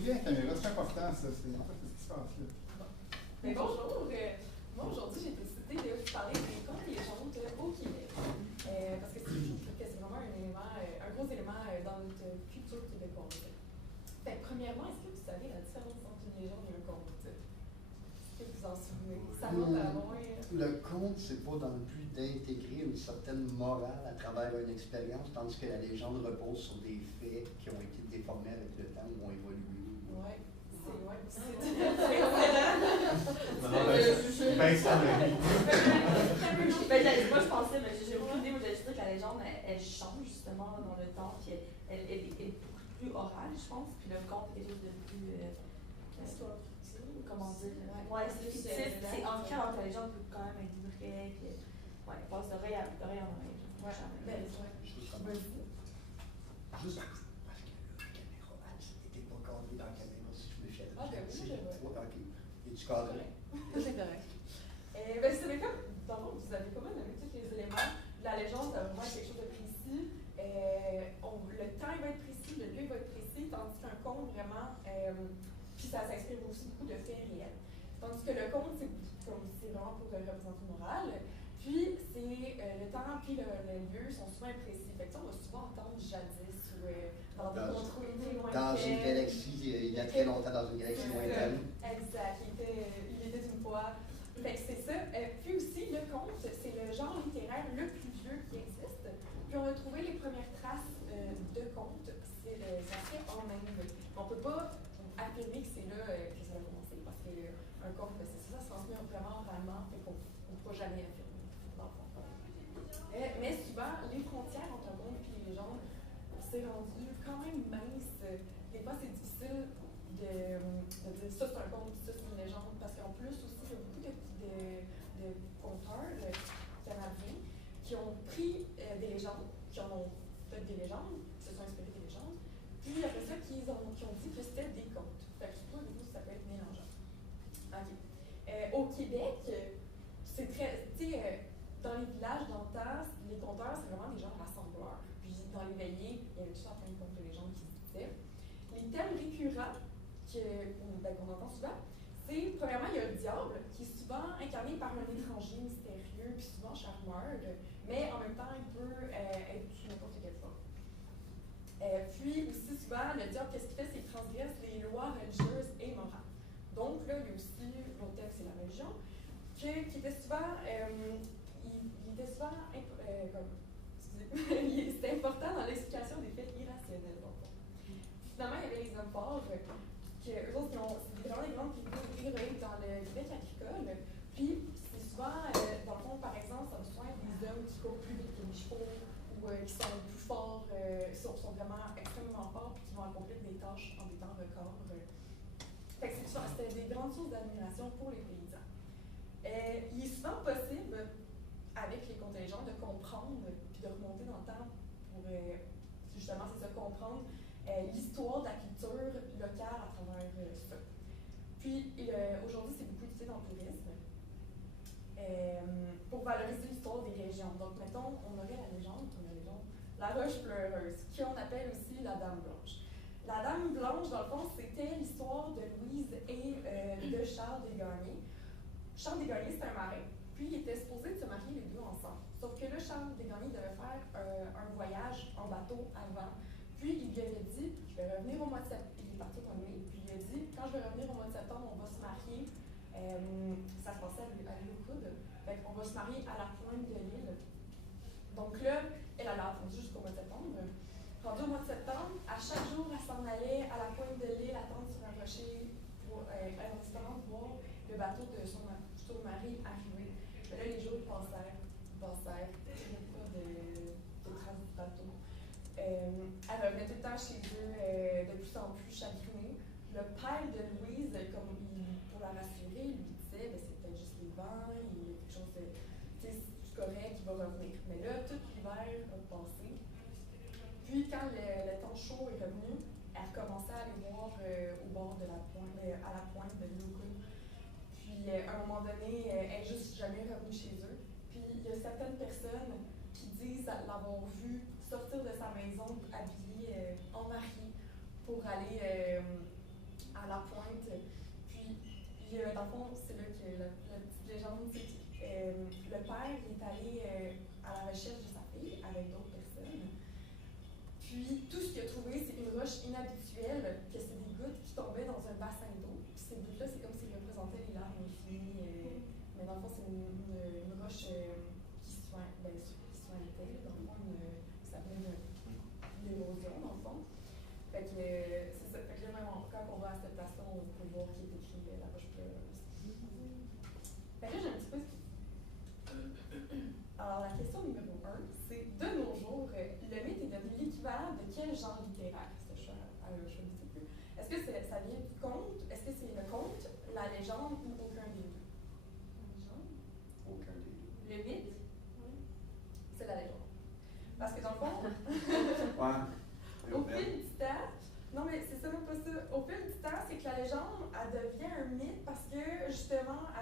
bien la caméra, c'est important, ça. C'est en fait ce qui se passe là. Mais bonjour. Moi, aujourd'hui, j'ai décidé de vous parler des contes et légendes au Québec. Parce que je trouve que c'est vraiment un élément, un gros élément dans notre culture québécoise. Fait que, premièrement, est-ce que vous savez la différence entre une légende et un conte? Est-ce que vous en souvenez? Ça monte à loin. Le conte, c'est pas dans le but d'intégrer une certaine morale à travers une expérience, tandis que la légende repose sur des faits qui ont été déformés avec le temps ou ont évolué. Ouais. C'est moi je pensais, mais j'ai aucune idée, mais j'ai juste dit que la légende, elle change justement dans le temps, puis elle est beaucoup plus orale, je pense, puis le conte est quelque chose de plus... comment dire? Ouais, c'est ancré dans la légende, peut quand même être vrai, puis ouais, passe d'oreille en oreille. Ouais, Juste parce que la caméra, elle n'était pas cadrée dans la caméra, si je me fiais. Ah, ben oui, ok. Es-tu cadré? C'est correct. Ben, c'est comme, dans le fond, vous avez pas mal nommé tous les éléments. La légende, ça va vraiment être quelque chose de précis. Le temps il va être précis, le lieu il va être précis, tandis qu'un conte, vraiment, puis ça s'inspire aussi beaucoup de faits réels. Tandis que le conte, c'est vraiment pour représenter une morale. Puis, c'est le temps puis le lieu sont souvent imprécis. Fait que on va souvent entendre jadis ou dans des contrées lointaines. Dans une galaxie, il y a très longtemps, dans une galaxie lointaine. Exact, il était une fois. Fait que c'est ça. Puis aussi, le conte, c'est le genre littéraire le plus vieux qui existe. Puis on a trouvé les premières traces de contes. C'est fait en Inde. On ne peut pas affirmer que c'est là que ça a commencé, parce qu'un conte, c'est ça se transmet vraiment oralement, et qu'on ne peut jamais affirmer. Mais souvent, les frontières entre un conte et les légendes, c'est rendu quand même mince. Des fois, c'est difficile de dire ça c'est un conte, ça c'est une légende, parce qu'en plus aussi, il y a beaucoup de conteurs canadiens qui ont pris des légendes, qui en ont fait des légendes, qui se sont inspirés des légendes, puis après ça, qui ont dit que c'était des contes. Fait que surtout, du coup, ça peut être mélangeant. OK. Au Québec, c'est très, tu sais, dans les villages d'antan, les conteurs, c'est vraiment des gens rassembleurs. Puis dans les veillées, il y avait tout ça plein de contes de légendes qui se disaient. Les thèmes récurrents qu'on entend souvent, c'est, premièrement, il y a le diable, qui est souvent incarné par un étranger mystérieux, puis souvent charmeur, mais en même temps, il peut être sous n'importe quelle forme. Puis aussi souvent, le diable, qu'est-ce qu'il fait? C'est qu'il transgresse les lois religieuses et morales. Donc là, il y a aussi l'autre thème, c'est la religion, qui était souvent... il était souvent c'était important dans l'explication des faits irrationnels. Donc. Finalement, il y avait les hommes forts, que eux autres, c'est vraiment des grandes figures dans le Québec agricole. Puis, c'est souvent, dans le fond, par exemple, ça me souvient des hommes qui courent plus vite que les chevaux, ou qui sont plus forts, sont vraiment extrêmement forts, puis qui vont accomplir des tâches en des temps records. Fait que c'était des grandes sources d'admiration pour les paysans. Il est souvent possible, avec les contes et légendes, de comprendre puis de remonter dans le temps pour justement, c'est ça, comprendre l'histoire de la culture locale à travers ça. Puis aujourd'hui, c'est beaucoup utilisé dans le tourisme pour valoriser l'histoire des régions. Donc, mettons, on aurait la légende, la Roche Pleureuse, qu'on appelle aussi la Dame Blanche. La Dame Blanche, dans le fond, c'était l'histoire de Louise et de Charles Desgagnés. Charles Desgagnés, c'est un marin. Puis, il était supposé de se marier les deux ensemble. Sauf que là, Charles Desgagnés devait faire un voyage en bateau avant. Puis, il lui avait dit, je vais revenir au mois de septembre. Il est parti en mai. Puis, il a dit, quand je vais revenir au mois de septembre, on va se marier. Ça se passait à l'île aux Coudes. Fait qu'on va se marier à la pointe de l'île. Donc là, elle a attendu jusqu'au mois de septembre. Rendu au mois de septembre, à chaque jour, elle s'en allait à la pointe de l'île, attendre sur un rocher, en espérant voir le bateau de son mari arriver. Mais là, les jours passèrent, il n'y avait pas de traces du bateau. Elle revenait tout le temps chez eux de plus en plus chagrinée. Le père de Louise, pour la rassurer, lui disait c'est peut-être juste les vents, il y a quelque chose de. C'est correct, il va revenir. Mais là, tout l'hiver a passé. Puis, quand le temps chaud est revenu, elle recommençait à aller voir au bord de la pointe, à la pointe de l'île aux Coudes. Puis, à un moment donné, elle n'est juste jamais revenue chez eux. Puis, il y a certaines personnes qui disent l'avoir vue sortir de sa maison habillée en mariée pour aller la pointe. Puis, dans le fond, c'est là que la petite légende, c'est que le père est allé à la recherche de sa fille avec d'autres personnes. Puis, tout ce qu'il a trouvé, c'est une roche inhabituelle, que c'est des gouttes qui tombaient dans un bassin d'eau. Puis, ces gouttes-là, c'est comme s'ils représentaient les larmes infinies. Mais dans le fond, c'est une roche qui soignait, dans le fond, ça s'appelle l'érosion, dans le fond. Fait que c'est ça. Fait que là, même quand on va à cette place-là, on peut voir qu'il est écrit la roche pleureuse. Fait que là, j'ai un petit peu. Alors, la question numéro 1, c'est de nos jours, le mythe est devenu l'équivalent de quel genre littéraire? C'est ça, je ne sais plus. Est-ce que ça vient du conte? Est-ce que c'est le conte, la légende ou aucun des deux? Aucun des deux. Le mythe? C'est la légende. Parce que dans le fond, Ouais. au fil du temps, non mais c'est ça, même pas ça. Au fil du temps, c'est que la légende, elle devient un mythe parce que justement,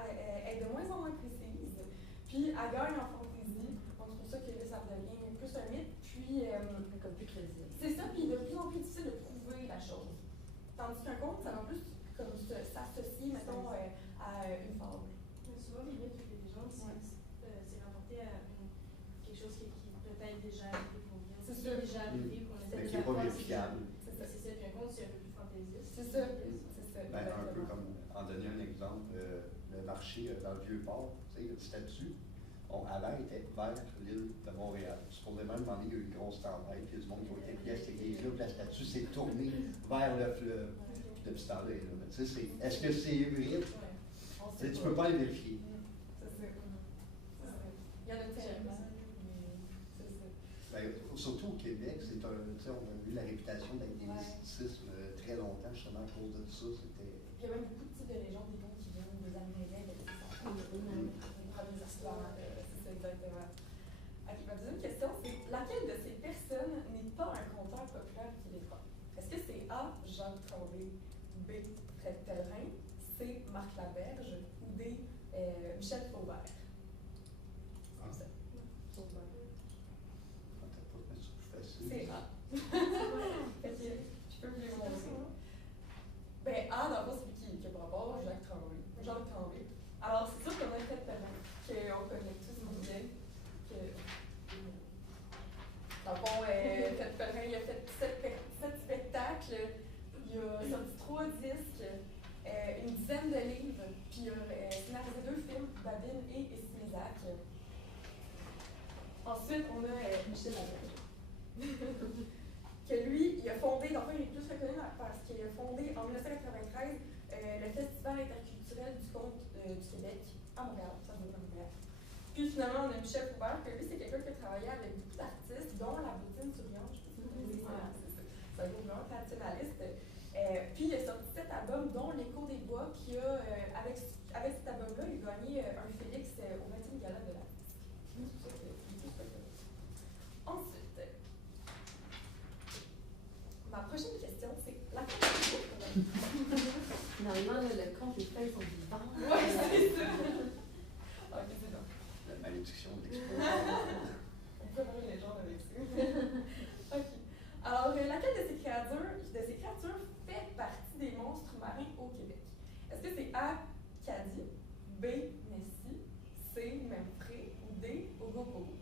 elle est de moins en moins précise. Puis elle gagne en fantaisie. Donc c'est pour ça que là, ça devient plus un mythe. Puis, Comme plus crédible. c'est ça, puis de plus en plus difficile de prouver la chose. Tandis qu'un conte, ça va plus comme s'associer, mettons, à une fable. Souvent, les mythes ou les légendes, c'est rapporté à quelque chose qui peut-être déjà arrivé pour bien. C'est Qui sûr. est déjà arrivé, qu'on Mais essaie qui n'est de pas voir, vérifiable. C'est ça. c'est ça. Puis un conte, c'est un peu plus fantaisiste. C'est ça. C'est ça. Ben, un peu exactement. comme, en donner un exemple, le marché dans le Vieux-Port, tu sais, il y a une statue. Avant, il était vers l'île de Montréal. Supposément, à un moment donné, il y a eu une grosse tempête, puis il y a du monde qui ont été pris à cette église-là, puis la statue s'est tournée vers le fleuve. Puis depuis ce temps-là, elle est là. Mais tu sais, est-ce que c'est vrai? On Tu sait sais, tu peux pas le vérifier. C'est ça. Il y en a tellement. C'est ça. Ben, surtout au Québec, c'est un, tu sais, on a eu la réputation d'être des mysticismes très longtemps, justement à cause de ça. C'était. Il y a même beaucoup de types de légendes, des contes qui viennent des Amérindiens, des premiers histoires. C'est ça, exactement. Ok, ma deuxième question, c'est laquelle de ces personnes n'est pas un conteur populaire québécois? Est-ce que c'est A, Jacques Tremblay, B, Fred Pellerin, C, Marc Laberge ou D, Michel Faubert? Ah. C'est ça. On va peut-être pas te mettre sur plus facile. C'est A. Fait que je peux vous les montrer. Ben, A, dans le fond, c'est qui a par rapport? Jacques Tremblay. Jacques Tremblay. Alors, c'est sûr qu'on a Fred Pellerin, qu'on connaît tous bien. Dans le fond, Fred Pellerin, il a fait 7 spectacles, il a sorti 3 disques, une dizaine de livres, puis il a scénarisé 2 films, Babine et Esmézac. Ensuite, on a Michel Laberge. Que lui, il a fondé, dans le fond, il est plus reconnu parce qu'il a fondé en 1993 le Festival interculturel du conte du Québec à Montréal, ça veut dire à Montréal. Puis finalement, on a Michel Faubert, que lui, c'est quelqu'un qui a travaillé avec beaucoup d'artistes, dont la bottine souriante, je sais pas si vous connaissez ça. C'est un groupe vraiment traditionnaliste. Puis il a sorti 7 albums, dont L'Écho des Bois, qui a, avec cet album-là, il a gagné un Félix au 20e Gala de l'artiste. C'est pour ça qu'il est plus reconnu. Ensuite, ma prochaine question, c'est laquelle Finalement, le conte, les feuilles sont vivantes. Ouais, c'est ça. Ok, c'est bon. La malédiction de l'explosion. On peut faire une légende avec ça. Ok. Alors, laquelle de ces créatures fait partie des monstres marins au Québec? Est-ce que c'est A, Caddy, B, Nessie, C, Memphré ou D, Ogopogo?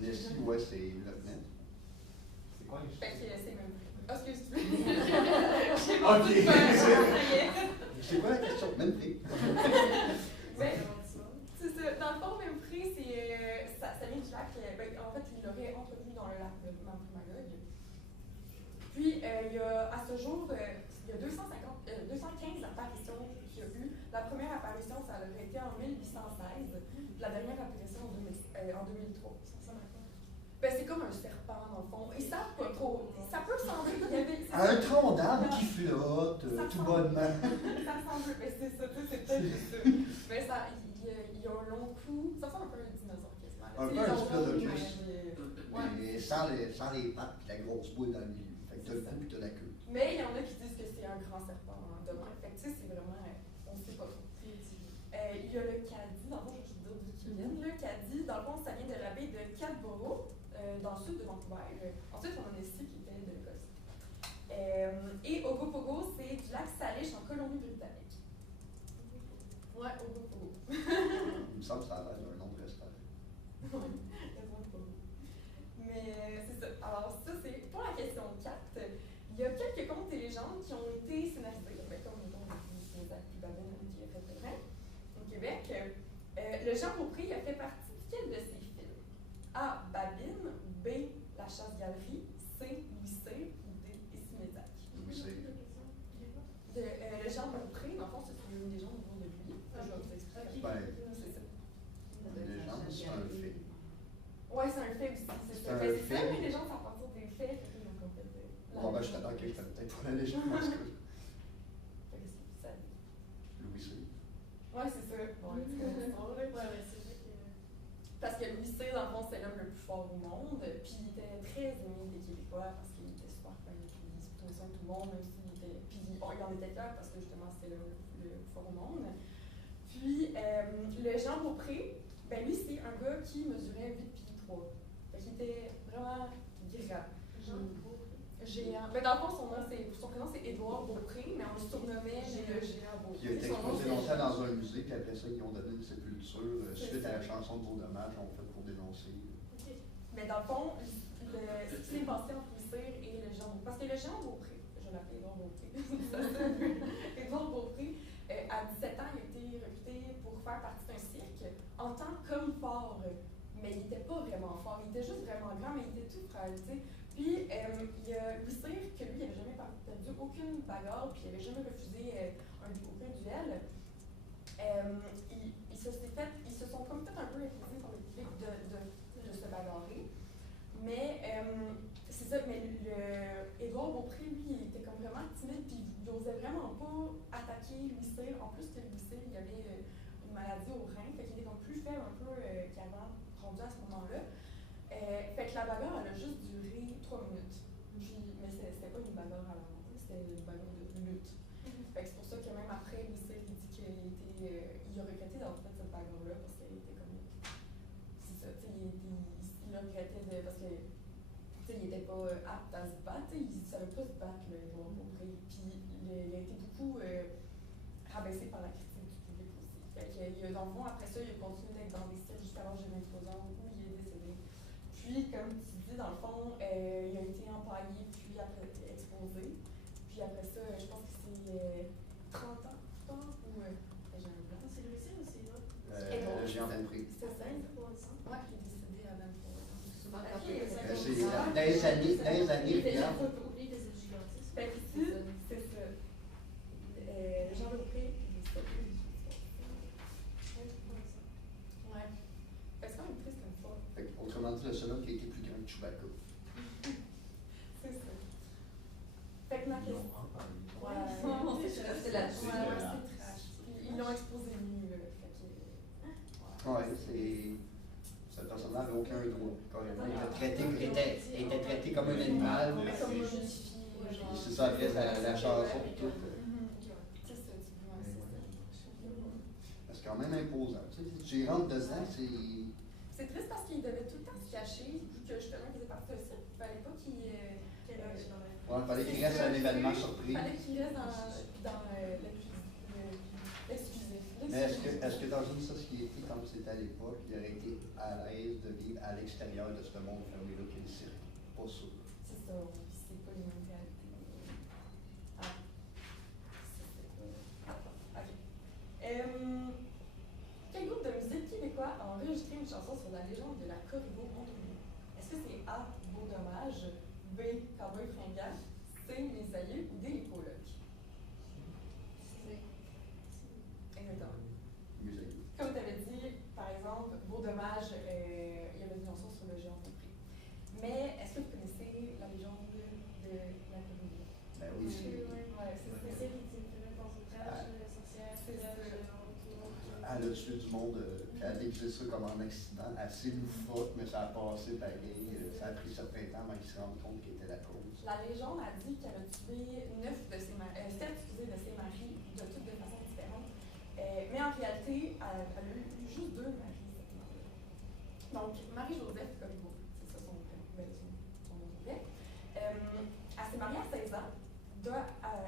Nessie, ouais, c'est Loch Ness. C'est quoi les Fait que c'est Memphré. Ah, excuse-moi. Ok. Ça y est. C'est quoi la question? Même prix. Ben, c'est ça. Dans le fond, Memphré, ça vient du lac. En fait, il l'aurait entretenu dans le lac de Memphremagog. Puis, il y a, à ce jour, il y a 215 apparitions qu'il y a eu. La première apparition, ça aurait été en 1816. La dernière apparition en 2003. Ben, c'est comme un serpent, dans le fond. Ils savent pas trop. Ça peut sembler qu'il y avait. Un tronc d'arbre qui flotte, tout bonnement. Ça ressemble, mais c'est ça, c'est peut-être ça. Mais ça, il y a un long cou. Ça ressemble un peu à un dinosaure, quasiment. Un Tu peu sais, un les diplodocus. Ouais. Mais sans les pattes et la grosse boule dans le milieu. Fait que t'as le cou et t'as la queue. Mais il y en a qui disent que c'est un grand serpent de mer. Fait que tu sais, c'est vraiment. On ne sait pas trop. Il y a le Caddy, dans le fond, je vais te dire Lynn, là, qui a dit, dans le fond, ça vient de la baie de Cadboro, dans le sud de Vancouver. Ensuite, on en a ici qui était de l'Écosse. Et Ogopogo, c'est du lac Salish en Colombie-Britannique. Ouais, Ogopogo. Il me semble que ça a l'air d'un nom de restaurant. Mais c'est ça. Alors, ça, c'est pour la question 4. Il y a quelques contes et légendes qui ont été scénarisés, comme le conte de plus Babine qui a fait le train au Québec. Le Jean Beaupré a fait partie de quel de ces films? A. Babine, B. La chasse-galerie, C. Louis C. ou D. Ici-Médac. Louis C. Le Jean Beaupré, dans le fond, c'est une légende autour de lui. Je vais vous expliquer. Ben, C'est ça. les gens, c'est un fait. Ouais, c'est un fait aussi. C'est ça. un Mais c'est ça, fait. mais les gens, c'est à partir des faits. Fait qu'ils ont en fait, Bon, ben, je t'attends que je fais peut-être pour la légende parce que Fait que c'est ça. Louis C. Ouais, c'est ça. Bon, tu connais l'histoire, là. Ouais, c'est vrai que. Parce que Louis C, dans le fond, c'est l'homme le plus fort au monde. Puis il était très aimé des Québécois parce qu'il était super fin. Puis il se prenait soin de tout le monde, même s'il était. Puis bon, il en était fier parce que justement, c'était l'homme le plus fort au monde. Puis le Jean Beaupré, ben lui, c'est un gars qui mesurait 8 pieds 3. Fait qu'il était vraiment grand. Géant. Mais dans le fond, son prénom c'est Édouard Beaupré, mais on le surnommait le géant Beaupré. Qui a été Son nom, exposé c'est- longtemps dans un musée, puis après ça, ils ont donné une sépulture suite à la chanson de Beau Dommage, on fait pour dénoncer. Mais dans le fond, ce qui s'est passé entre Louis Cyr et le Jean Beaupré, parce que le Jean Beaupré, je l'appelle Édouard Beaupré, Édouard Beaupré, à 17 ans, il a été recruté pour faire partie d'un cirque en tant qu'homme fort. Mais il n'était pas vraiment fort, il était juste vraiment grand, mais il était tout frêle, tu sais. Puis, il y a Louis Cyr, que lui, il n'avait jamais perdu aucune bagarre, puis il n'avait jamais refusé aucun duel. Ils se sont comme peut-être un peu imposés sur le public de se bagarrer. Mais c'est ça, mais Édouard Beaupré, lui, il était comme vraiment timide, puis il n'osait vraiment pas attaquer Louis Cyr. En plus que Louis Cyr, il avait une maladie au rein, fait qu'il était comme plus faible un peu qu'avant, rendu à ce moment-là. Fait que la bagarre, elle a juste duré 3 minutes. Puis, mais c'était pas une bagarre à la mort, c'était une bagarre de lutte. Fait que c'est pour ça que même après, Louis Cyr, il dit qu'il a regretté d'avoir fait cette bagarre-là parce qu'elle était comme. C'est ça, tu sais, il a regretté parce que. Tu sais, il était pas apte à se battre, tu sais, il savait pas se battre, le Édouard Beaupré. Puis il a été beaucoup rabaissé par la critique du public aussi. Fait que, dans le fond, après ça, il a continué d'être dans des cirques jusqu'à l'âge de 23 ans où il est décédé. Puis, comme tu dis, dans le fond, il a été empaillé, puis après exposé. Puis après ça, je pense que c'est 30 ans, je pense, ou j'ai un blanc. C'est Louis Cyr ou c'est l'autre? Le géant Beaupré. C'est ça, Ouais. qui est décédé à 23 ans. Souvent, Ok, quand ça C'est commence. dans les années, Il regarde. faut pas oublier que c'est le gigantisme. Fait que ici, c'est ça. Jean Beaupré, il est ça. Ouais. Fait que c'est quand même triste comme ça. Fait que, autrement dit, le seul homme qui a été plus grand que Chewbacca. C'est ça. Fait que ma Ils question. l'ont empaillé. Ouais, c'est resté là-dessus. Ouais, C'est c'est trash. Puis ils l'ont exposé nu, là. Fait que. Ouais, c'est. Ce personnage n'a aucun droit. Carrément. Il était traité comme un animal. Mais comme modifié, genre. C'est ça, après, la chanson et tout. C'est ça, tu vois, c'est ça. C'est quand même imposant. Tu sais, tu rentres dedans, c'est. C'est triste parce qu'il devait tout le temps se cacher, vu que justement il faisait partie de ça. Il fallait pas qu'il. Ouais, il fallait qu'il reste un événement surprise. Il fallait qu'il reste dans l'exclusif. Mais est-ce que dans une société comme c'était à l'époque, il aurait été à l'aise de vivre à l'extérieur de ce monde fermé-là qu'est le cirque? Pas sûr. C'est ça, c'est pas les mêmes réalités. Ah. Ok. Quel groupe de musique québécois a enregistré une chanson sur la légende de la Corriveau Mondouille? Est-ce que c'est A. Beau Dommage, B. Cowboy Fringant, C. Les Aïeux ou D. Les Colocs? Exactement. Musée. Comme tu avais dit, par exemple, Beau Dommage, il y avait une chanson sur le géant Beaupré. Mais est-ce que vous connaissez la légende de la Corriveau? Ben oui, c'est. Ouais, c'est C'est ça. ça qui fait ton outrage, sorcière, C'est ça. Elle a tué du monde, puis elle a décrit ça comme un accident assez loufoque, mais ça a passé pareil. Ça a pris certain temps avant qu'ils se rendent compte qu'elle était la cause. La légende a dit qu'elle a tué 7 de ses maris, de toutes de façon différente. Mais en réalité, elle a eu juste 2 maris, cette Donc, Marie-Joseph Corriveau, c'est ça son nom complet. Elle s'est mariée à 16 ans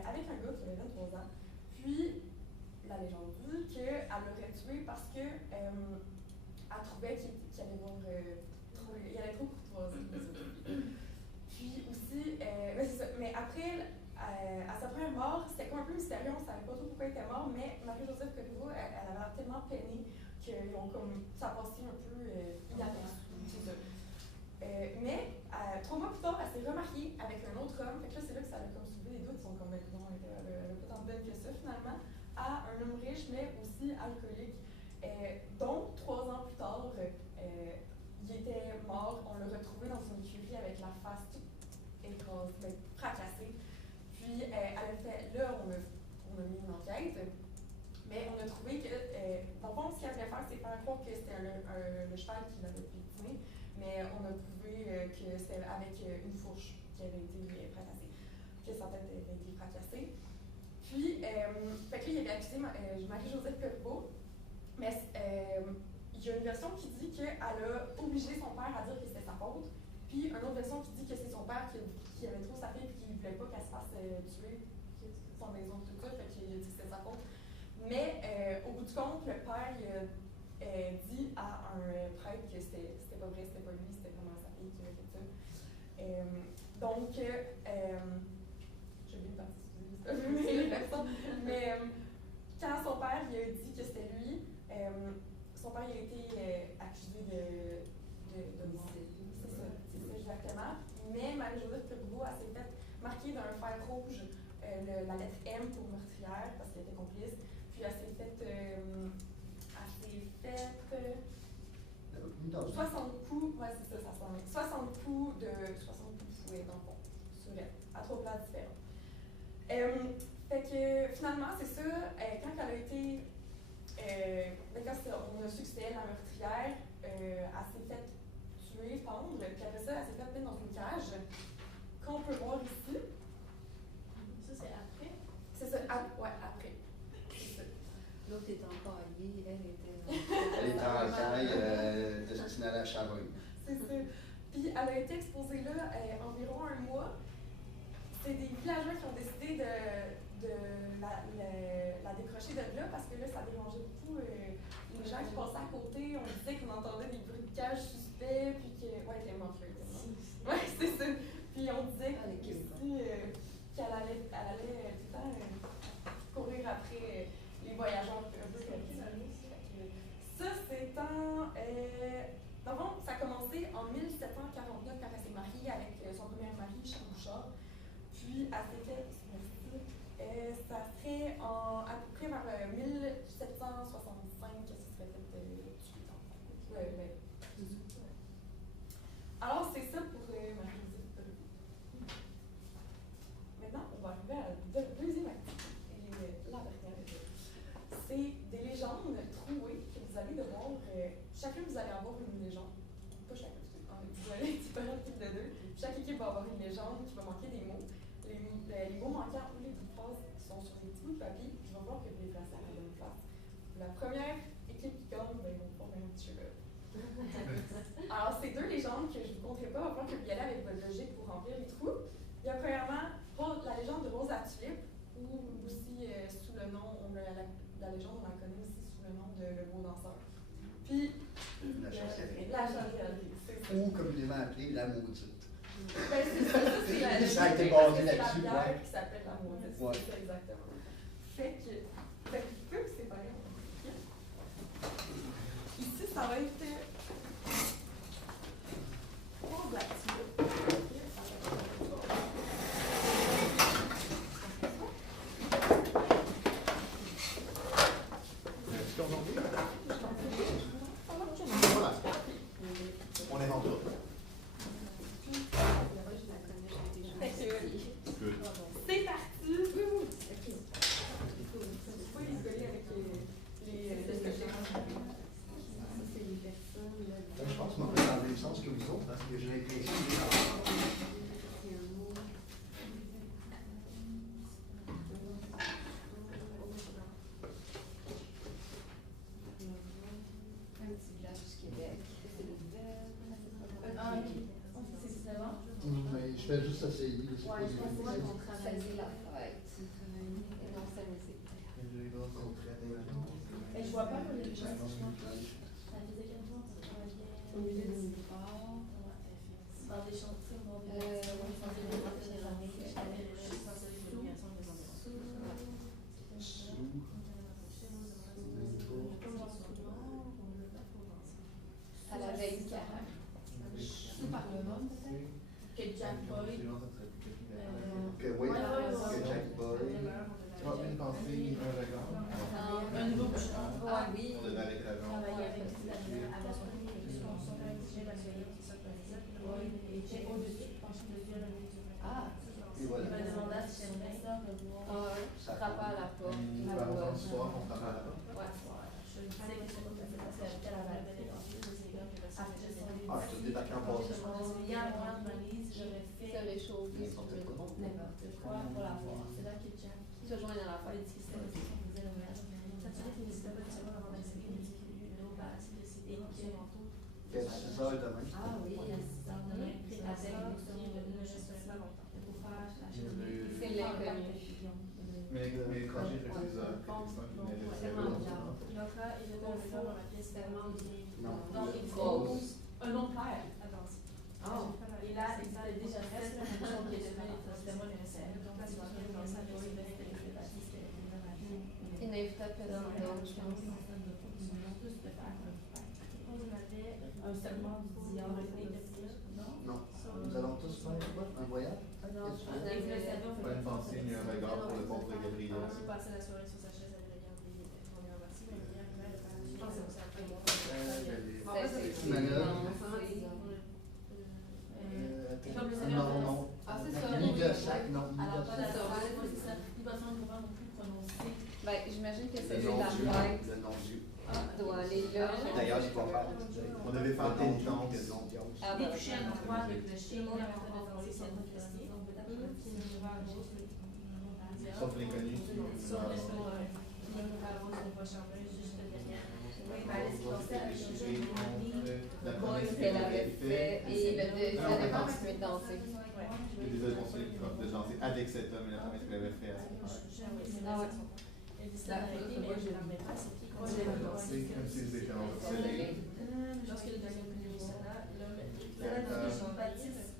avec un gars qui avait 23 ans. Puis, la légende dit qu'elle l'aurait tué parce que elle trouvait qu'il allait voir il allait trop courtoisie. Puis aussi, c'est ça. Mais après, à sa première mort, c'était comme un peu mystérieux, on ne savait pas trop pourquoi elle était morte, mais Marie-Joseph Corriveau, elle avait tellement peiné qu'ils ont comme, ça a passé un peu inaperçu, c'est ça. Mais 3 mois plus tard, elle s'est remariée avec un autre homme. Fait que là, c'est là que ça a comme soulevé les doutes. Ils sont comme, non, elle n'a pas tant de belle que ça, finalement, à un homme riche, mais aussi alcoolique, dont 3 ans plus tard, il était mort. On l'a retrouvé dans une écurie avec la face toute écrasée, fracassée. Puis, elle a fait, là, on a mis une enquête, mais on a trouvé que, dans le fond, ce qu'elle voulait faire, c'est faire croire que c'était le cheval qui l'avait victimé, mais on a prouvé que c'était avec une fourche qui avait été fracassée, que sa tête avait été fracassée. Puis, fait que là, il avait accusé Marie-Joseph Corriveau, mais il y a une version qui dit qu'elle a obligé son père à dire que c'était sa faute, puis une autre version qui dit que c'est son père qui avait trop sa fille et qui ne voulait pas qu'elle se fasse tuer, son maison, tout ça, fait qu'il a dit que c'était sa faute. Mais au bout du compte, le père dit à un prêtre que c'était pas vrai, c'était pas lui, c'était vraiment sa fille qui avait fait ça. Donc, j'ai oublié une partie, excusez-moi, mais quand son père lui a dit que c'était lui, son père il a été accusé de mort. C'est ça, exactement. Mais Marie-Joseph Corriveau, elle s'est fait marquer d'un fer rouge la lettre M pour meurtrière parce qu'elle était complice. Puis elle s'est faite 60 coups, ouais c'est ça, ça s'en met. 60 coups de fouet dans le fond, sur elle, à 3 places différentes. Fait que finalement, c'est ça, quand elle a été, quand on a su que c'était elle la meurtrière, elle s'est faite tuer, pendre, puis après ça, elle s'est faite mettre dans une cage, qu'on peut voir ici. Ça, c'est après? C'est ça, ouais, après. L'autre est empaillée, elle était Elle était en taille destinée à la Charogne. C'est ça. Puis elle a été exposée là environ 1 mois. C'est des villageois qui ont décidé de la décrocher de là parce que là, ça dérangeait beaucoup les gens qui passaient à côté. On disait qu'on entendait des bruits de cage suspects, puis que. Ouais, elle était morte. Ouais, c'est ça. Puis on disait qu'elle allait tout le temps courir après les voyageurs un peu ça, c'est en. Dans le fond, ça a commencé en 1749 quand elle s'est mariée avec son premier mari, Charles Bouchard. Puis, elle s'est fait. Ça serait à peu près vers 1765 que ça serait fait tuer. Alors, c'est ça pour Marie-Joseph Corriveau. Maintenant, on va arriver à la deuxième activité, et la dernière. C'est des légendes trouées que vous allez devoir. Chacun, vous allez avoir une légende. Pas chacun, vous allez être différents types de deux. Chaque équipe va avoir une légende qui va manquer des mots. Les mots manquants ou les bouts de phrases sont sur des petits bouts de papier, puis je vais voir que vous les placez à la bonne place. La première équipe qui gagne, ben, ils vont faire un petit jeu. Alors, c'est 2 légendes que je ne vous compterai pas, il va falloir que vous y allez avec votre logique pour remplir les trous. Il y a premièrement la légende de Rose à Tulipe, ou aussi sous le nom, la légende, on la connaît aussi sous le nom de Le Beau Danseur. Puis, La Chancellerie. La Chancellerie, c'est ça. Ou communément appelée la maudite. Ben, c'est ça, c'est la Ça a été parce basé que c'est la là-dessus, bière ouais. qui s'appelle la maudite, Ouais. c'est ça, exactement. Fait que c'est pas grave. Ici, ça va être Rose la Tulipe. Voilà. On est en tour. C'est parti! Faut les rigoler avec Je pense qu'on va dans le même sens que vous autres, parce que j'ai l'impression que un petit village du Québec. C'est le Je fais juste essayer. C'est Ouais, pas je pense que difficile. on travaillait la fête. Et non s'amuser. Et je vois pas mon éducation, je pense. Ça faisait quel temps que tu travaillais Au milieu du sport. dans des chantiers, dans des À la veille du carême. Sous par le monde, peut-être. Que Jack Boy. Que oui, que Jack Boy. Une pensée, un regard. Un nouveau boucheron. Ah oui. On devait arrêter la jambe. Travailler avec des Italiens à la soirée, son père exigeait la soirée, c'est ça qu'on disait. Et j'ai au-dessus, penché dessus à la nuit du Ah. Et voilà. Il m'a demandé si j'aimerais ça revoir. Ah, frappe à la porte. Par exemple, ce soir, on travaille là-bas. Ouais. Je le disais que c'est pas parce que j'habitais à la Val d'État. Ah, je te débarque en passant. Hier, moi, de ma liste, j'aurais fait Se réchauffer. n'importe quoi pour la voir. C'est là que Jack Se joindre à la fallait fête. discuter avec son faisait le voyage. Ça te dit que n'hésitait pas de savoir avant d'accéder au médicament, l'eau, base, de ses et que manteau. Que 6 heures demain. Ah oui. À 6 heures demain, puis à 5 heures, ne resterait pas longtemps. Pour faire la chemise. C'est l'inconnu. Mais quand j'ai refusé ça, C'est tellement bien. Il entra et je dans la pièce tellement bien. Non. Donc, il Grosse. un autre père à danser. Ah. Et là, il avait déjà fait la même chose que c'était moi le SL. Donc, là, tu vas faire ça avec les Inévitable d'autres, je pense. un segment du Dior Non. Nous allons tous faire quoi? Un voyage? Pas une pensée ni un regard pour le pauvre Gabriel. J'ai passé la soirée sur sa chaise avec le gardien des premières parties, mais hier, je pense que c'est après moi. Non. Ah, c'est ça. Ni de sac, non. Ni Alors, de pas la sac. soirée, c'est ça. Il va faire un moment non plus prononcé. Ben, j'imagine que Le celui de la non-Dieu. fête Le non-Dieu. doit aller là. D'ailleurs, il va faire. On devait faire non-Dieu, pénitence. que non-Dieu. Ah, Des ben, couchers à l'endroit avec le chien, il a fait danser son podcast. Donc, peut-être que tu vas à gauche. Sauf l'inconnu qui nous Sur a- le sol, il y a une rose, on va changer juste derrière. Oui, ben, est-ce qu'il pensait à changer une La ce promesse qu'elle avait fait et ça avait continué de danser. Et désolé, on s'est de danser avec cet homme et la promesse qu'elle avait fait à son père. Ah ouais. Elle dit ça arrêté, mais je ne la mets pas, c'est qui qu'on s'est C'est comme si c'était genre obsédé. Lorsque le deuxième premier sonna, l'homme Jean-Baptiste,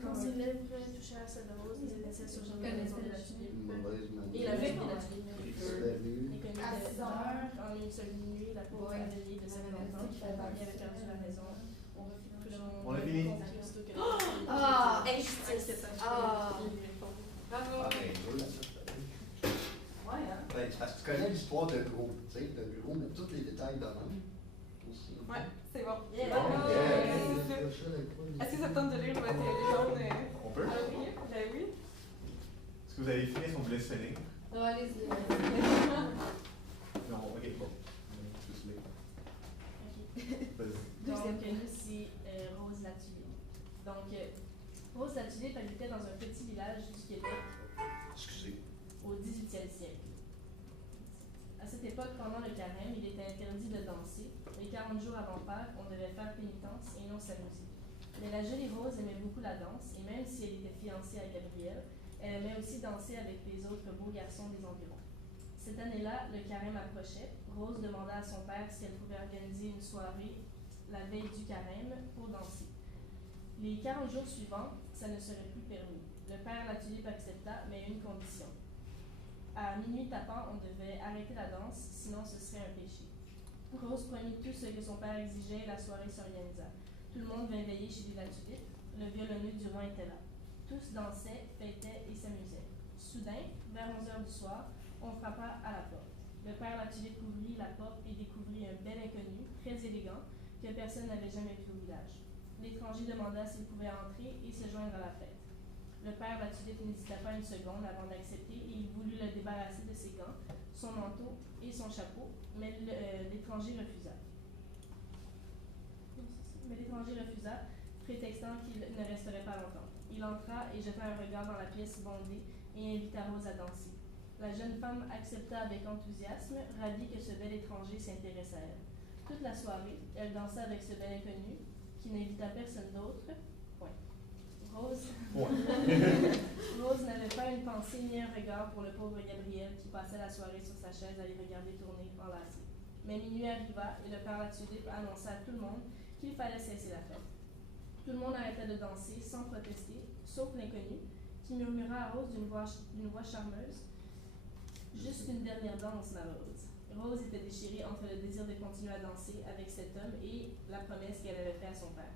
quand ses lèvres touchaient à sa rose, les étincelles sur la maison de la tulipe. Mauvaise Et la manière. fête de la tulipe. Salut. Les commis de heures, en une seule nuit, la pauvre Amélie de 50 ans, qui avait perdu la raison. On a fini. Ah, injustice. Ah. Ah, Bravo. ben, oui, ça, Ouais, hein? ben, c'est parce que tu connais l'histoire de Gros. Tu sais, de Gros, mais tous les détails dedans. Aussi. Ouais, c'est bon. Yeah. Bravo. Yeah. Est-ce que ça tente de lire le jaune? On peut? Ah oui, ben oui. Est-ce que vous avez fini? Est-ce qu'on vous laisse finir? Non, allez-y. Non, ok, bon. Juste lire. Vas-y. Donc, nous, c'est Rose la Tulipe. Donc, Rose la Tulipe habitait dans un petit village du Québec Excusez. au 18e siècle. À cette époque, pendant le carême, il était interdit de danser. Les 40 jours avant Pâques, on devait faire pénitence et non s'amuser. Mais la jolie Rose aimait beaucoup la danse, et même si elle était fiancée à Gabriel, elle aimait aussi danser avec les autres beaux garçons des environs. Cette année-là, le carême approchait. Rose demanda à son père si elle pouvait organiser une soirée la veille du carême pour danser. Les 40 jours suivants, ça ne serait plus permis. Le père la Tulipe accepta, mais à une condition. À minuit tapant, on devait arrêter la danse, sinon ce serait un péché. Rose promit tout ce que son père exigeait et la soirée s'organisa. Tout le monde vint veiller chez la Tulipe. Le violonneux du roi était là. Tous dansaient, fêtaient et s'amusaient. Soudain, vers 11 h du soir, on frappa à la porte. Le père la Tulipe ouvrit la porte et découvrit un bel inconnu, très élégant, que personne n'avait jamais vu au village. L'étranger demanda s'il pouvait entrer et se joindre à la fête. Le père la Tulipe n'hésita pas une seconde avant d'accepter et il voulut le débarrasser de ses gants, son manteau et son chapeau, mais l'étranger refusa. Prétextant qu'il ne resterait pas longtemps. Il entra et jeta un regard dans la pièce bondée et invita Rose à danser. La jeune femme accepta avec enthousiasme, ravie que ce bel étranger s'intéresse à elle. Toute la soirée, elle dansa avec ce bel inconnu, qui n'invita personne d'autre, Rose. Point. Rose n'avait pas une pensée ni un regard pour le pauvre Gabriel qui passait la soirée sur sa chaise à les regarder tourner enlacés. Mais minuit arriva et le père Latulippe annonça à tout le monde qu'il fallait cesser la fête. Tout le monde arrêta de danser sans protester, sauf l'inconnu, qui murmura à Rose d'une voix charmeuse. Juste une dernière danse, ma Rose. Rose était déchirée entre le désir de continuer à danser avec cet homme et la promesse qu'elle avait faite à son père.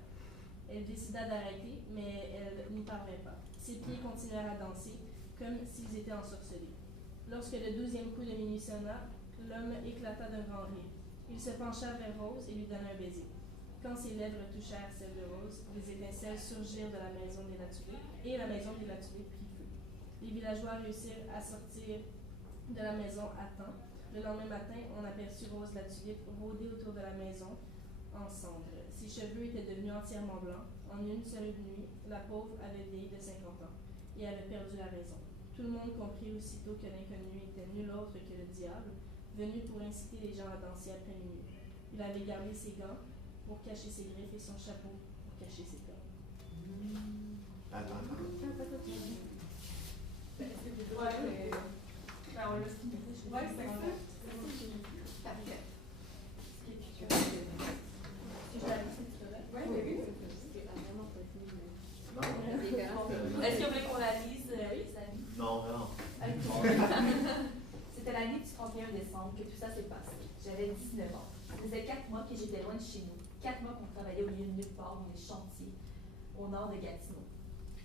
Elle décida d'arrêter, mais elle n'y parvenait pas. Ses pieds continuèrent à danser, comme s'ils étaient ensorcelés. Lorsque le 12e coup de minuit sonna, l'homme éclata d'un grand rire. Il se pencha vers Rose et lui donna un baiser. Quand ses lèvres touchèrent celles de Rose, des étincelles surgirent de la maison des Latulippe, et la maison des Latulippe prit feu. Les villageois réussirent à sortir de la maison à temps. Le lendemain matin, on aperçut Rose Latulippe rôder autour de la maison en cendres. Ses cheveux étaient devenus entièrement blancs. En une seule nuit, la pauvre avait vieilli de 50 ans et avait perdu la raison. Tout le monde comprit aussitôt que l'inconnu était nul autre que le diable, venu pour inciter les gens à danser après minuit. Il avait gardé ses gants pour cacher ses griffes et son chapeau pour cacher ses cornes. Attends. Ouais, mais... Ben, on l'a signé. Ouais, c'est ça. Parfait. Ouais, mais oui. Est-ce que vous voulez qu'on la lise, les amis? Non, non. C'était la nuit du 31 décembre que tout ça s'est passé. J'avais 19 ans. Ça faisait 4 mois que j'étais loin de chez nous. 4 mois qu'on travaillait au milieu de nulle part dans les chantiers au nord de Gatineau.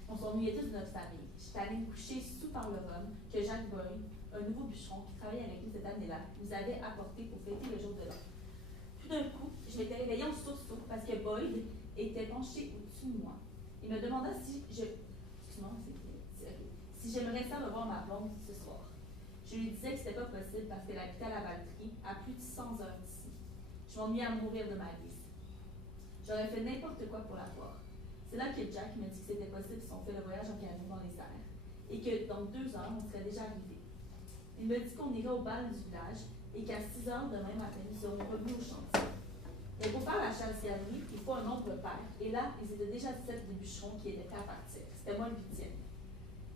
On s'ennuyait tous de notre famille. J'étais allée me coucher sous par le rhum que Jacques Boy, un nouveau bûcheron qui travaillait avec nous cette année-là, nous avait apporté pour fêter le jour de l'an. Tout d'un coup, je m'étais réveillée en sursaut parce que Boyd était penché au-dessus de moi. Il me demanda si j'aimerais ça revoir ma blonde ce soir. Je lui disais que c'était pas possible parce qu'elle habitait à la Valtrie, à plus de 100 heures d'ici. Je m'ennuyais à mourir de ma liste. J'aurais fait n'importe quoi pour la voir. C'est là que Jack m'a dit que c'était possible si on fait le voyage en canot dans les airs et que dans 2 heures, on serait déjà arrivé. Il me dit qu'on irait au bal du village et qu'à 6 heures demain matin, nous serons revenus au chantier. Mais pour faire la chasse-galerie, il faut un nombre pair. Et là, ils étaient déjà 7 des bûcherons qui étaient prêts à partir. C'était moi le 8e.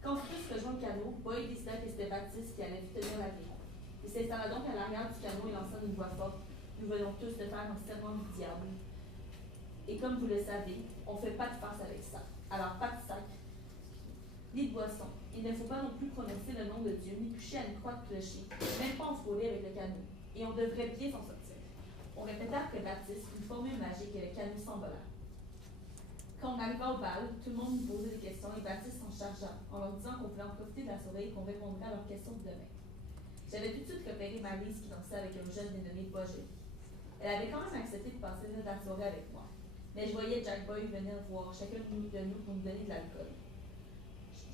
Quand Fritz rejoint le canot, Boyd décida que c'était Baptiste qui allait tenir l'aviron. Il s'installa donc à l'arrière du canot et lança d'une voix forte. Nous venons tous de faire un serment du diable. Et comme vous le savez, on ne fait pas de farce avec ça. Alors, pas de sac, ni de boisson. Il ne faut pas non plus prononcer le nom de Dieu, ni toucher à une croix de clocher, même pas en frôler avec le canot. Et on devrait bien s'en sortir. On répéta après Baptiste une formule magique et le canot s'envola. Quand on arriva au bal, tout le monde nous posait des questions et Baptiste s'en chargea en leur disant qu'on voulait en profiter de la soirée et qu'on répondrait à leurs questions de demain. J'avais tout de suite repéré Maryse qui dansait avec un jeune dénommé Boger. Elle avait quand même accepté de passer la soirée avec moi. Mais je voyais Jack Boy venir voir chacun de nous pour nous donner de l'alcool.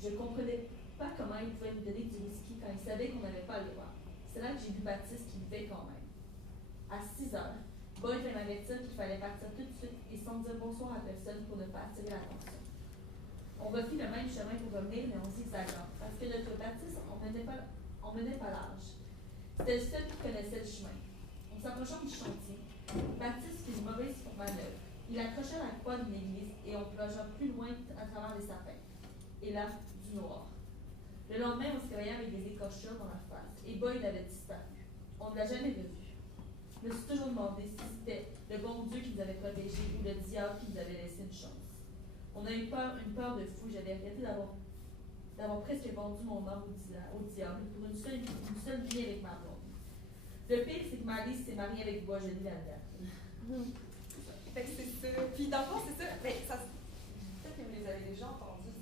Je ne comprenais pas comment il pouvait nous donner du whisky quand il savait qu'on n'avait pas le droit. C'est là que j'ai vu Baptiste qui buvait quand même. À 6 heures, Boyd vint m'avertir qu'il fallait partir tout de suite et sans dire bonsoir à personne pour ne pas attirer l'attention. On refit le même chemin pour revenir, mais on zigzagant, parce que notre Baptiste, on menait pas large. C'était le seul qui connaissait le chemin. En s'approchant du chantier, Baptiste fit une mauvaise manœuvre. Il accrocha la croix d'une église et on plongea plus loin à travers les sapins. Et là, du noir. Le lendemain, on se réveillait avec des écorchures dans la face et Boyd avait disparu. On ne l'a jamais revu. Je me suis toujours demandé si c'était le bon Dieu qui nous avait protégés ou le diable qui nous avait laissé une chance. On a eu une peur de fou. J'avais regretté d'avoir presque vendu mon âme au diable pour une seule nuit avec ma blonde. Le pire, c'est que Maryse s'est mariée avec Boisjoli là-dedans. Fait que c'est ça. Puis dans le fond, c'est ça. Mais ça peut-être que vous les avez déjà entendus.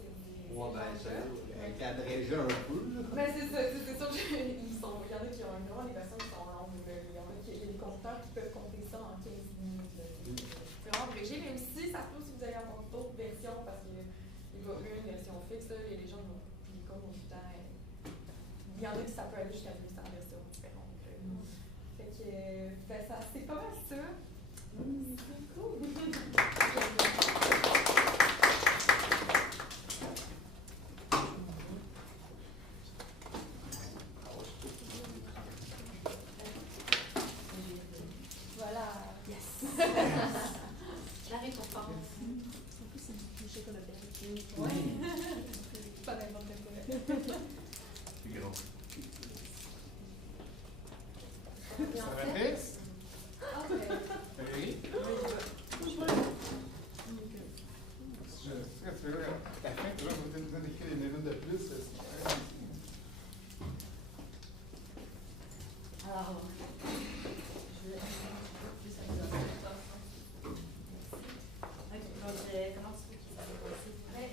Ouais, ben, ça encadrait déjà un peu. Ben, c'est ça. C'est sûr qu'il y en a qui ont un nom, les personnes qui sont longues. Il y en a des compteurs qui peuvent compter ça en 15 minutes. C'est vraiment abrégé. Mais aussi, ça se peut si vous allez entendre d'autres versions parce qu'il y a une version fixe. Là, et les gens vont plier comme au temps. Il y en a qui ça peut aller jusqu'à 200 versions différentes. Fait que, ben, ça, c'est pas mal ça. C'est cool. Voilà. La récompense. En plus, c'est du chocolat blanc. Oui. pas n'importe quoi. C'est gros. Et Ça en va fait, faire? Ah, Oui. La fin, tu vois, vous nous écrire des minutes de plus. alors, je vais plus à vous Ok, donc comment tu veux qu'il s'est passé? Mais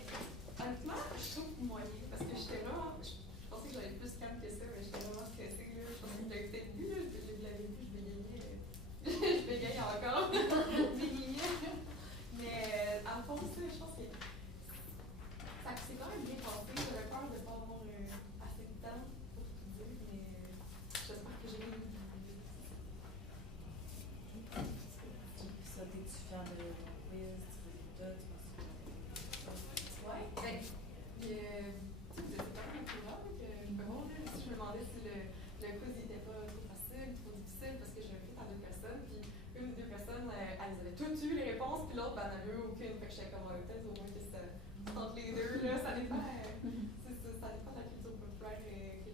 honnêtement, je trouve moyen parce que j'étais vraiment. Je pensais que j'allais être plus calme que ça, mais j'étais vraiment stressée. Là. Je pensais que vous l'avez peut-être vu, là. Vous l'avez vu, je bégayais. Je bégaye encore. Bégayais. Mais à fond, ça, je pense que c'est quand même bien passé. J'avais peur de ne pas avoir assez de temps pour tout dire, mais j'espère que j'ai bien vu. Ça, t'es-tu fière de ton quiz, du résultat, tu penses que Ouais, ben, c'est quand même un peu rare que je me demande, là, si je me demandais si le quiz n'était pas trop facile, trop difficile, parce que j'ai fait à deux personnes, puis une des deux personnes, elles avaient toutes eu les réponses, puis l'autre, ben, elle n'avait eu aucune. Fait que j'étais comme, peut-être au moins que ça, entre les deux, là, ça dépend, ça dépend de la culture populaire de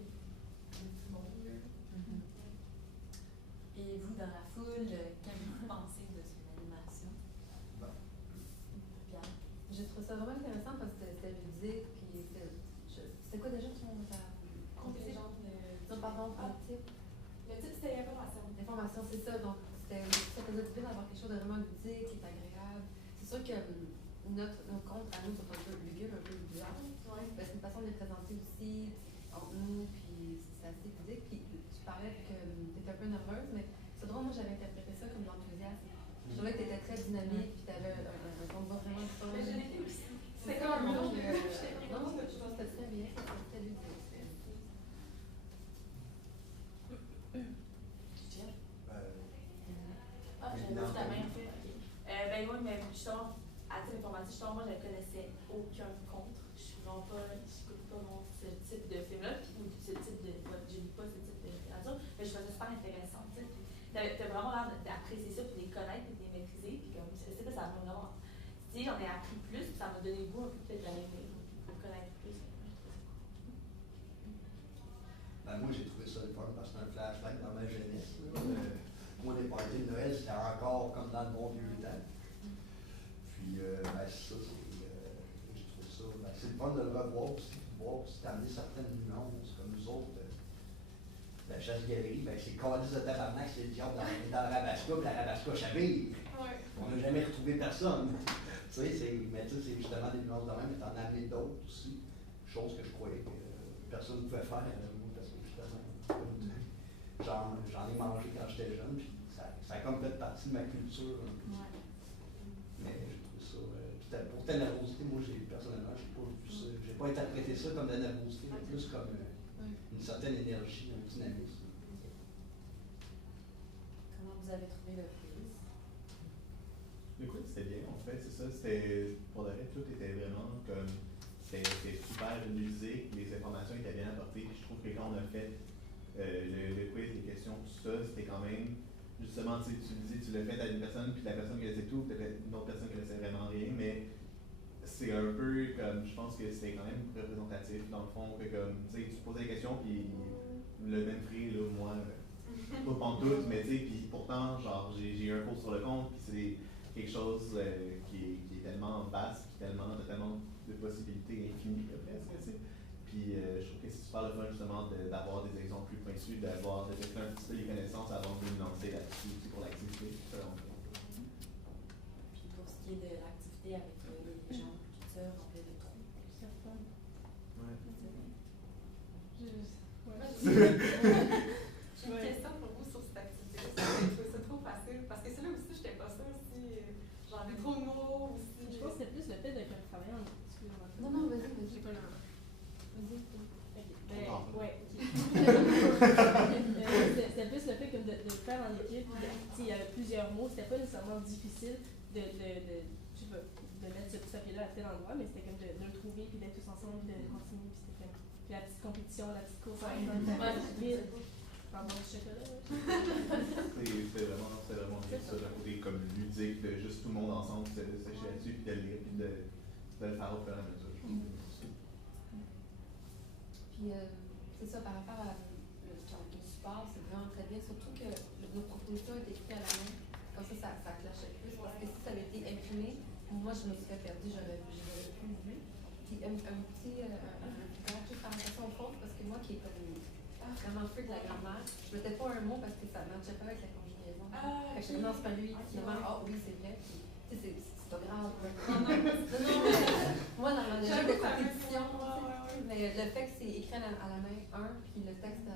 tout le monde, là. Et vous, dans la foule, qu'avez-vous pensé de son animation? Pierre? J'ai trouvé ça vraiment intéressant parce que c'était ludique, puis c'était quoi déjà Intelligente, pardon, Ah. le type? le titre, c'était information. L'information, c'est ça. Donc, ça faisait du bien d'avoir quelque chose de vraiment ludique, qui est agréable. C'est sûr que nos comptes à nous sont un peu lugubres, un peu bizarres. Ouais. C'est une façon de les présenter aussi entre nous, puis c'est assez ludique. Puis tu parlais que tu étais un peu nerveuse, mais c'est drôle, moi j'avais interprété ça comme de l'enthousiasme. Je trouvais que tu étais très dynamique, puis tu avais un combat vraiment fun. Mais je l'étais aussi. C'est C'était comme un mélange de non, deux, j'étais vraiment non, de je pense que c'était très bien, c'était très ludique. Ah, j'avais Non. vu ta main en fait. Ben oui, mais justement, à titre informatif, justement, moi je ne connaissais aucun contre. Je suis vraiment pas, j'écoute pas ce type de film-là, ou ce type de. Je lis pas ce type de littérature, mais je trouvais ça super intéressant. Tu sais, t'as vraiment l'air d'apprécier ça, puis de les connaître, puis de les maîtriser, puis comme ça m'a vraiment. Tu sais, j'en ai appris plus, puis ça m'a donné le goût un peu peut-être d'aller pour connaître plus. Ben, moi, j'ai trouvé ça le fun parce que c'est un flashback dans ma jeunesse. Moi, les parties de Noël, c'était encore comme dans le bon vieux temps. Puis, ben, ça, j'ai trouvé ça. Ben, c'est le fun de le revoir aussi, de voir aussi d'amener certaines nuances, comme nous autres. La chasse-galerie, ben, c'est calice de tabarnak, c'est le diable dans le Rabasca, puis la Rabasca chavire. Ouais. On n'a jamais retrouvé personne. Tu sais, mais tu sais, c'est justement des nuances de même, mais t'en as amené d'autres aussi. Chose que je croyais que personne ne pouvait faire, moi, parce que justement, j'en ai mangé quand j'étais jeune, puis ça a comme fait partie de ma culture. Un peu. Mais j'ai trouvé ça, pour ta nervosité, moi, personnellement, j'ai pas interprété ça comme de la nervosité, mais plus comme une certaine énergie, un dynamisme. Comment vous avez trouvé le quiz? Écoute, c'était bien, en fait, c'est ça. Pour le reste, tout était vraiment comme. C'était super ludique, les informations étaient bien apportées. Puis je trouve que quand on a fait le quiz, les questions, tout ça, c'était quand même. Justement, tu disais, tu l'as fait à une personne, puis la personne connaissait tout, peut-être une autre personne connaissait vraiment rien, mais c'est un peu comme. Je pense que c'était quand même représentatif, dans le fond, que comme. Tu sais, tu posais des questions, puis le même prix, là, moi. Pas pantoute, mais tu sais, puis pourtant, genre, j'ai eu un cours sur le compte, puis c'est quelque chose qui est tellement vaste, puis tellement de possibilités infinies, presque, tu sais. Puis je trouve que c'est super le fun, justement, d'avoir des exemples plus pointus, de tester un petit peu les connaissances avant de nous lancer là-dessus, pour l'activité. Puis pour ce qui est de l'activité avec les gens de culture, on fait des trous. C'est fun. Ouais. J'ai une question pour vous sur cette activité-là. J'ai trouvé ça trop facile. Parce que c'est là aussi, je n'étais pas sûre si j'en ai trop de mots ou si. Je pense que c'est plus le fait de travailler en équipe. Non, vas-y. J'ai pas le. Vas-y. Ok, ben, Ah. ouais. C'était plus le fait que de le faire en équipe. Il y avait plusieurs mots. C'était pas nécessairement difficile je sais pas, de mettre ce petit papier-là à tel endroit, mais c'était comme de le trouver, puis d'être tous ensemble, puis de continuer. Puis c'était comme. Puis la petite compétition, la petite course en même temps. Pardon, du chocolat. C'était vraiment bien ça, d'un côté comme ludique, de juste tout le monde ensemble se sécher là-dessus, puis de le lire, puis de le faire au fur et à mesure. Je trouve. Puis c'est ça, par rapport à le support, c'est vraiment très bien, surtout que nos propositions étaient écrites à la main. Comme ça clashait plus. Parce que si ça avait été imprimé, moi, je me serais perdue, j'aurais plus vu. Puis un petit faire attention aux fautes, parce que moi qui est comme vraiment freak de la grammaire, je mettais pas un mot parce que ça ne matchait pas avec la conjugaison. Fait que non, c'est pas lui. Finalement, ah oui, c'est vrai. Puis, c'est pas grave. Non, moi, dans mon jeu de compétition, mais le fait que c'est écrit à la main, puis le texte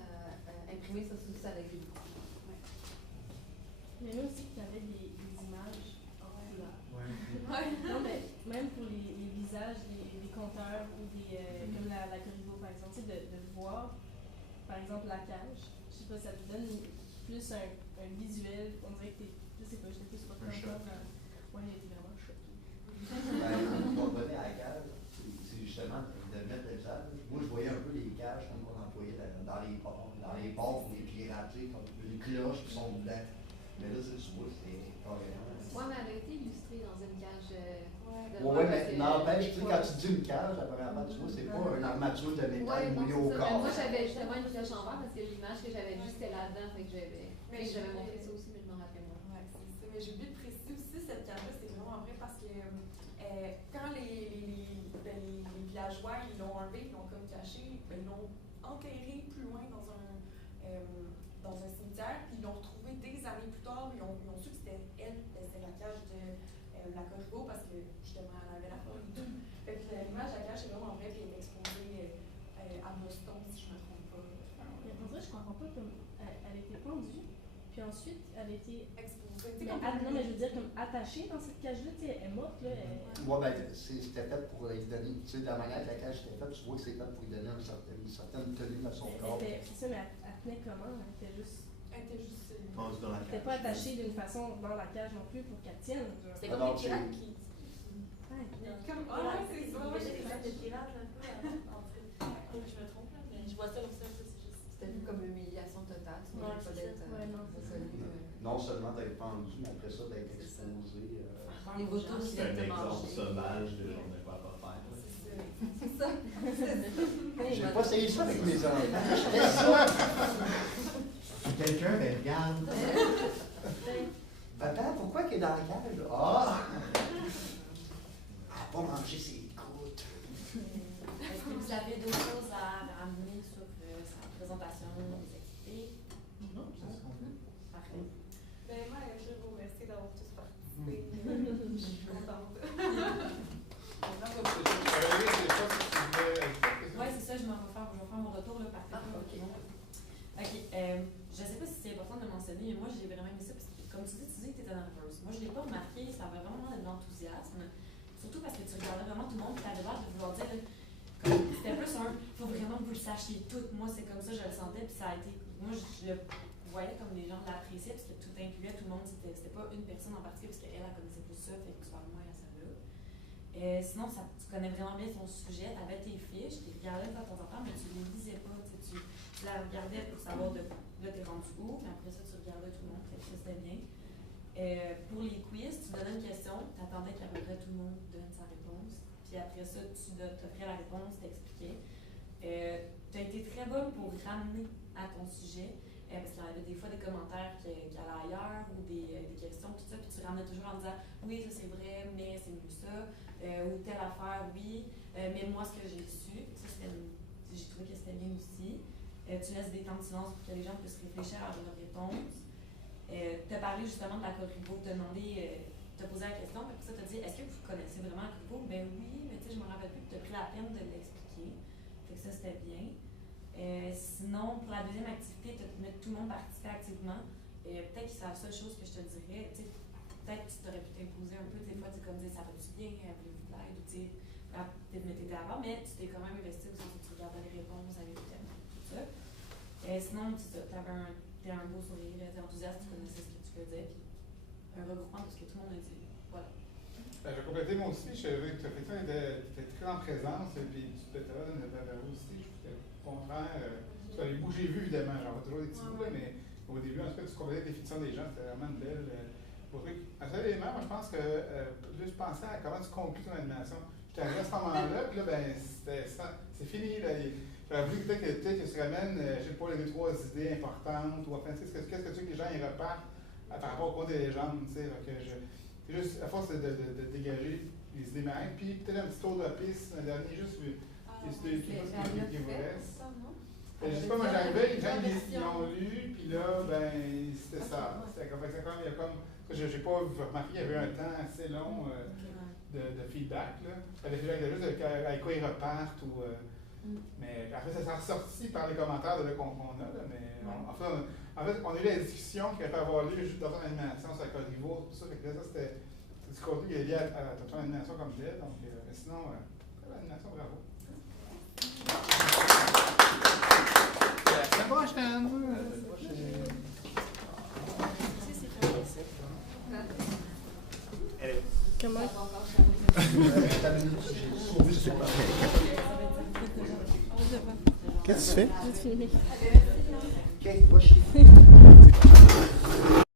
imprimé, ça aussi, ça l'a aidé. Il y avait aussi qu'il y avait des images en couleur. Ouais. Non, mais même pour les visages des conteurs ou comme la Corriveau, par exemple, de voir, par exemple, la cage. Je sais pas, ça te donne plus un visuel. On dirait que je sais pas, j'étais plus portée encore. Ouais, j'ai été vraiment choquée. Pour revenir à la cage, c'est justement de mettre le visage. Moi, je voyais un peu les cages comme on employait dans les ports pour les pirates, comme une cloche qui sont dedans. Mais là, tu vois, c'est carrément. Ouais, mais elle a été illustrée dans une cage. Oui, mais n'empêche, tu sais, quand tu dis une cage, apparemment, tu vois, c'est pas une armature de métal mouillée au corps. Moi, j'avais justement une cloche en verre parce que l'image que j'avais vue, c'était là-dedans. Fait que j'avais montré ça aussi, mais je m'en rappelle moins. Ouais, c'est ça. Mais j'ai oublié de préciser aussi, cette cage-là, c'est vraiment vrai parce que quand les villageois, ils l'ont enlevé, ils l'ont comme caché, ils l'ont enterré plus loin dans un cimetière, puis ils l'ont retrouvé des années plus tard, ils ont su que c'était la cage de la Corriveau parce que justement elle avait la forme et tout. Fait que l'image de la cage est vraiment vraie, puis elle est exposée à Boston, si je ne me trompe pas. Mais on dirait, je comprends pas comme elle était pendue, puis ensuite elle était Exposée. non, mais je veux dire comme attachée dans cette cage-là, tu sais, elle est morte là. Ouais, ben, c'était fait pour lui donner, tu sais, de la manière que la cage était faite, tu vois que c'est fait pour lui donner une certaine tenue à son corps. C'est ça, mais elle tenait comment? Elle était juste. Pendue dans la Elle n'était cage. pas attachée d'une façon dans la cage non plus pour qu'elle tienne. C'était Ah comme non, des pirates qui. Ouais. Comme, c'est ça. Des pirates un peu avant. Je me trompe là, mais je vois ça comme ça, c'est juste. C'était vu comme une humiliation totale. Tu Ouais, pas c'est d'être ça. Ouais, non, c'est ça. Non seulement d'être pendu, mais après ça, d'être exposé. Les vautours qui C'est un viennent te exemple manger. sauvage de on ne va pas faire. là. C'est ça. J'ai pas essayé ça avec mes enfants. Je fais ça. Quelqu'un me regarde. Papa, pourquoi qu'il est dans la cage? Ah! Elle n'a pas mangé ses croûtes. Est-ce que vous avez d'autres choses à ramener sur sa présentation, les activités? Non, c'est ce qu'on fait. Parfait. Ben, moi, je vous remercie d'avoir tous participé. Je suis contente. Oui, c'est ça, je vais faire mon retour là, parfait. OK. OK. Je ne sais pas si c'est important de mentionner, mais moi, j'ai vraiment aimé ça parce que, comme tu dis que tu étais nerveuse. Moi, je ne l'ai pas remarqué, ça avait vraiment de l'enthousiasme. Surtout parce que tu regardais vraiment tout le monde et tu avais l'air de vouloir dire, comme, c'était plus il faut vraiment que vous le sachiez tout. Moi, c'est comme ça, je le sentais, puis ça a été. Moi, je le voyais comme les gens l'appréciaient, parce que tout incluait tout le monde. C'était pas une personne en particulier, parce qu'elle, elle connaissait plus ça, fait que tu parles moins à celle-là. Sinon, tu connais vraiment bien ton sujet, tu avais tes fiches, tu les regardais de temps en temps, mais tu les lisais pas. Tu la regardais pour savoir là, t'es rendu où, puis après ça, tu regardais tout le monde, fait que ça, c'était bien. Pour les quiz, tu donnais une question, tu attendais qu'à peu près tout le monde donne sa réponse, puis après ça, tu t'offrais la réponse, t'expliquais. Tu as été très bonne pour ramener à ton sujet, parce qu'il y avait des fois des commentaires qui allaient ailleurs ou des questions, tout ça, puis tu ramenais toujours en disant oui, ça c'est vrai, mais c'est mieux ça, ou telle affaire, oui, mais moi ce que j'ai su, ça j'ai trouvé que c'était bien aussi. Tu laisses des temps de silence pour que les gens puissent réfléchir à leur réponse. Tu as parlé justement de la Corriveau, tu as posé la question, puis ça tu as dit est-ce que vous connaissez vraiment la Corriveau? Ben oui, mais tu sais, je me rappelle plus, tu as pris la peine de l'expliquer. Fait que ça c'était bien. Sinon, pour la deuxième activité, tout le monde participait activement. Peut-être que c'est la seule chose que je te dirais. Peut-être que tu t'aurais pu t'imposer un peu, des fois, tu comme dire ça va-tu bien, voulez-vous de l'aide, ou tu sais, peut-être t'étais avant, mais tu t'es quand même investi aussi, tu regardais les réponses avec le thème, tout ça. Sinon, tu t'es un beau sourire, t'es enthousiaste, tu connaissais ce que tu faisais, puis un regroupement de ce que tout le monde a dit. Voilà. Je vais compléter mon speech. Tu étais très en présence, et puis tu te avais aussi, je trouve que au contraire, les bouts que j'ai vus, évidemment, j'en vois toujours des petits bouts, mais au début, en tout cas, tu complétais la définition des gens, c'était vraiment une belle truc. À ce élément, moi, je pense que je pensais à comment tu conclus ton animation. J'étais arrivé à ce moment-là, puis là, ben, c'est fini. Là, j'aurais voulu peut-être que se ramène, je sais pas, les 2-3 idées importantes, ou enfin, qu'est-ce que tu veux que les gens y repartent par rapport au conte des légendes, tu sais. C'est juste, à force de dégager les idées marines, puis peut-être un petit tour de piste, un dernier, juste les idées qui vous restent. Je sais pas, moi j'arrivais, les gens ils ont lu, puis là, ben, c'était ça. C'était comme, il y a comme, j'ai pas remarqué, il y avait un temps assez long de feedback, là. Les gens étaient juste à quoi ils repartent, ou. Mais après, ça s'est ressorti par les commentaires qu'on a, là, mais en fait, on a eu la discussion qui a pu avoir lieu juste dans ton animation sur la Côte d'Ivoire, tout ça, fait que là, ça c'était du contenu qui est lié à ton animation comme tel, donc mais sinon, l'animation, bravo. À la prochaine! Comment? Qu'est-ce que tu fais? Je vais te filmer. OK, moi, je suis.